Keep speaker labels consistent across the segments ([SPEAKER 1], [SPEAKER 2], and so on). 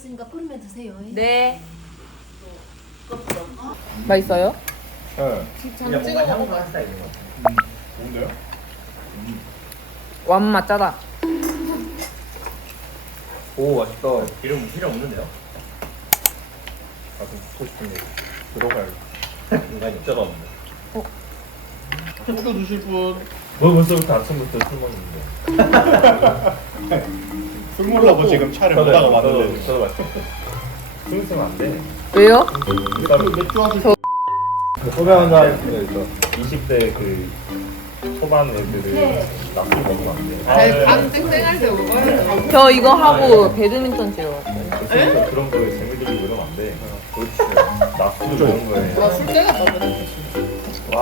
[SPEAKER 1] 있으니까 끓이면 드세요.
[SPEAKER 2] 네. 맛있어요?
[SPEAKER 3] 네.
[SPEAKER 4] 전 찍어 먹어봐요.
[SPEAKER 3] 좋은데요?
[SPEAKER 2] 완맛 짜다.
[SPEAKER 3] 오 맛있다.
[SPEAKER 5] 기름 필요 없는데요?
[SPEAKER 3] 나도 먹고 싶은데 들어가야겠다.
[SPEAKER 5] 인간이 진짜가 없네.
[SPEAKER 3] 소주 드실 분?
[SPEAKER 5] 뭐 벌써부터 아침부터 술 먹는데.
[SPEAKER 3] 술 먹으려고 지금 차를 오다가 왔는데.
[SPEAKER 5] 저도 맛있어. 술 있으면 안 돼.
[SPEAKER 2] 왜요?
[SPEAKER 3] 일단 맥주 하실 분?
[SPEAKER 5] 소변 한잔 있어. 20대 그 초반 애들은 낙수 먹으면 안 돼.
[SPEAKER 4] 간 땡땡할 때 먹어요.
[SPEAKER 2] 저 이거 하고 배드민턴 치러 왔어요.
[SPEAKER 5] 그러니까 그런 거에 재미들고 이러면 안 돼. 그렇지. 낙수 이런 거에.
[SPEAKER 4] 술 때가 너무
[SPEAKER 5] 와.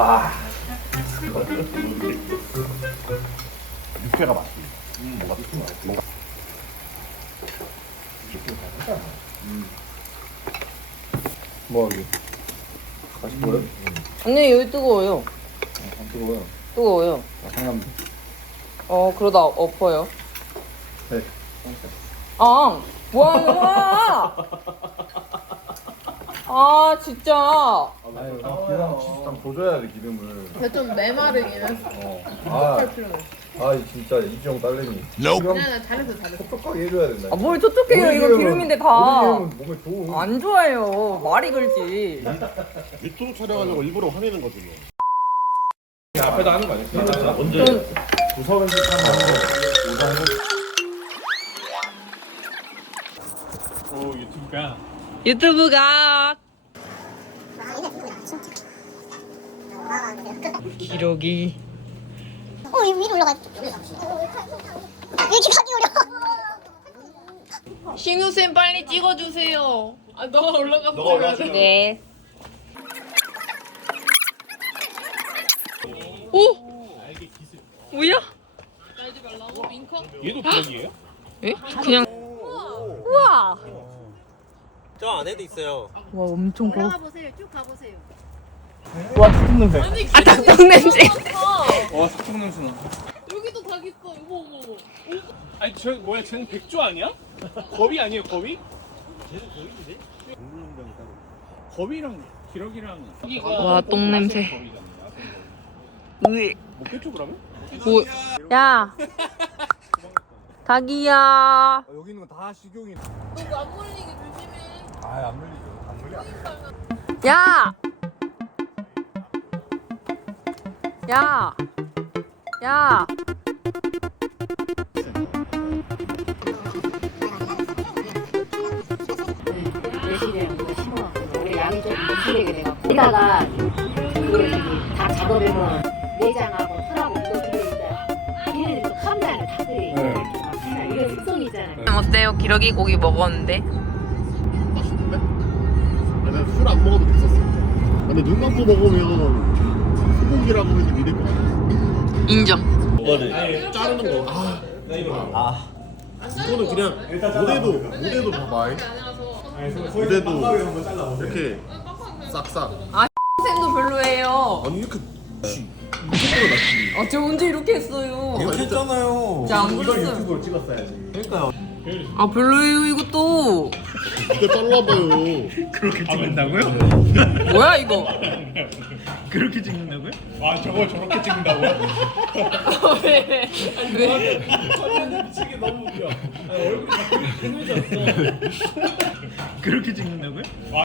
[SPEAKER 3] 육회가 맛있어. 뭐가 뭔가. 뭐 여기 다시 보여?
[SPEAKER 2] 언니 여기 뜨거워요.
[SPEAKER 3] 안 뜨거워요.
[SPEAKER 2] 뜨거워요.
[SPEAKER 3] 상남.
[SPEAKER 2] 그러다 엎어요.
[SPEAKER 3] 네.
[SPEAKER 2] 아, 뭐하는 거야? 아, 진짜.
[SPEAKER 3] 아유, 기름 좀 줘줘야 돼 기름을.
[SPEAKER 4] 걔좀 메마르긴 했어.
[SPEAKER 3] 아,
[SPEAKER 4] 필요해.
[SPEAKER 3] 진짜 이지영 딸내미.
[SPEAKER 4] 그냥 잘했어 잘했어.
[SPEAKER 3] 촉촉하게 해줘야 된다.
[SPEAKER 2] 아, 뭘 촉촉해요. 이거 기름인데 다.
[SPEAKER 3] 기름은 몸에 좋은.
[SPEAKER 2] 안 좋아요. 말이 그렇지.
[SPEAKER 6] 유튜브 촬영하려고 일부러 화내는 거지 뭐.
[SPEAKER 3] 앞에다 하는 거 아니야?
[SPEAKER 5] 먼저 구석은 식하는
[SPEAKER 6] 오 유튜브가
[SPEAKER 2] 유튜브가 기록이.
[SPEAKER 7] 여기 위로 올라가. 왜 이렇게 가기 어려워?
[SPEAKER 2] 신우쌤 빨리 찍어주세요.
[SPEAKER 4] 아 너가 올라가서 찍어야 돼.
[SPEAKER 2] 네. 오! 뭐야?
[SPEAKER 4] 날지 말라고 윙커?
[SPEAKER 6] 얘도 기억이에요?
[SPEAKER 2] 에? 그냥. 우와!
[SPEAKER 5] 저 안에도 있어요.
[SPEAKER 2] 와, 엄청 커.
[SPEAKER 1] 올라가 보세요. 쭉 가보세요.
[SPEAKER 3] 와, 닭 냄새.
[SPEAKER 4] 아니
[SPEAKER 2] 아, 닭똥 냄새.
[SPEAKER 6] 와 사탕 냄새 나.
[SPEAKER 4] 여기도 닭 있어. 어머 어머 어머.
[SPEAKER 6] 아니 저 뭐야 쟤는 백조 아니야? 거위 아니에요 거위? 거위랑 기러기랑
[SPEAKER 2] 와, 똥 냄새. 으이.
[SPEAKER 6] 목표 쪽으로 하면?
[SPEAKER 2] 뭐. 야. 닭이야.
[SPEAKER 3] 여기 있는 거 다 식용이.
[SPEAKER 4] 너안 물리게 조심해.
[SPEAKER 3] 안 물리죠. 안 물려.
[SPEAKER 2] 야. 야. 야.
[SPEAKER 1] 이따가 다 작업해서 내장하고 털하고 이거 들어있다. 얘네들 또 캄잖아. 닭들이 이런 특성이 있잖아요.
[SPEAKER 2] 어때요? 기러기 고기 먹었는데.
[SPEAKER 6] 맛있는데? 나는 술 안 먹어도 됐었어. 근데 눈 감고 먹으면 소고기라고 해도 믿을 것 같아.
[SPEAKER 2] 인정.
[SPEAKER 5] 이거를
[SPEAKER 6] 자르는 거. 이거는 그냥 무대도 봐봐. 무대도 이렇게 싹싹.
[SPEAKER 2] 쌤도 별로예요.
[SPEAKER 6] 아니 이렇게 무조건 낫지.
[SPEAKER 2] 아, 제가 언제 이렇게 했어요?
[SPEAKER 3] 이렇게 했잖아요.
[SPEAKER 2] 진짜 안 그랬어요.
[SPEAKER 5] 찍었어야지.
[SPEAKER 3] 그러니까요.
[SPEAKER 2] 아, 별로예요, 이것도.
[SPEAKER 6] 이거 잘라봐요.
[SPEAKER 5] 그렇게 찍는다고요?
[SPEAKER 2] 뭐야, 이거?
[SPEAKER 5] 그렇게 찍는다고요?
[SPEAKER 6] 아 저거 저렇게 찍는다고?
[SPEAKER 2] 왜? 왜?
[SPEAKER 6] 미치게 너무 웃겨. 얼굴이 다
[SPEAKER 5] 그렇게 찍는다고요?